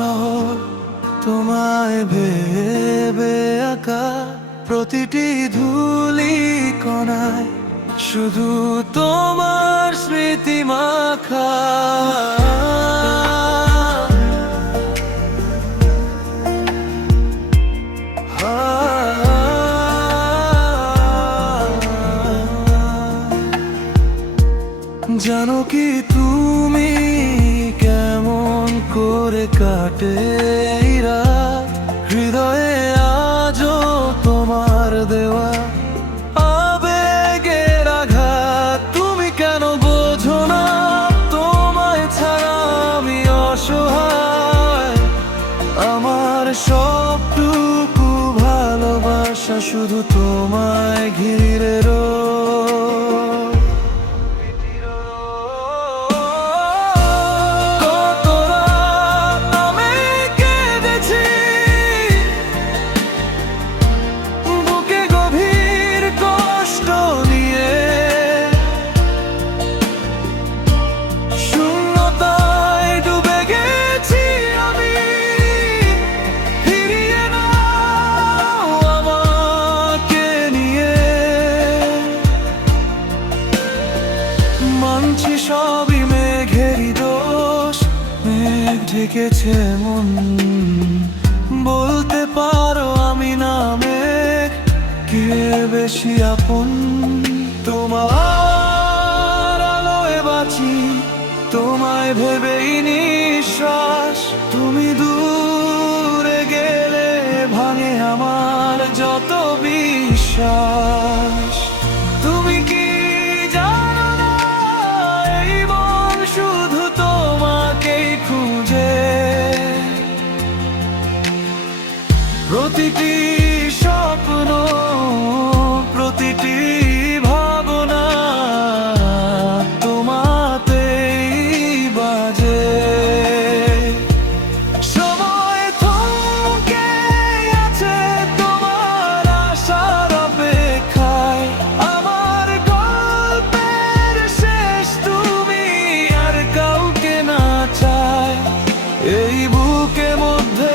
শহর তোমায় ভেবে আঁকা, প্রতিটি ধূলি কণায় শুধু তোমার স্মৃতি মাখা। জানো কি তুমি কেমন করে কাটে এই রাত, হৃদয়ে আজও তোমার দেওয়া আবেগের আঘাত। তুমি কেন বোঝো না তোমায় ছাড়া আমি অসহায়, আমার সবটুকু ভালোবাসা শুধু তোমায় ঘিরে মানছি সবই মেঘেরই দোষ, মেঘ ঢেকেছে মন। বলতে পারো আমি না মেঘ, কে বেশি আপন। তোমার আলোয় বাঁচি, তোমায় ভেবেই নিঃশ্বাস। তুমি দূরে গেলে ভাঙে আমার যত বিশ্বাস। তুমি কি জানো না এই মন শুধু তোমাকেই খুঁজে, প্রতিটি স্বপ্ন প্রতিটি ভাবনা তোমাতেই বাজে। সময় থমকে আছে তোমার আশার অপেক্ষায়, আমার গল্পের শেষ তুমি আর কাউকে না চায়। এই বুকের মধ্যে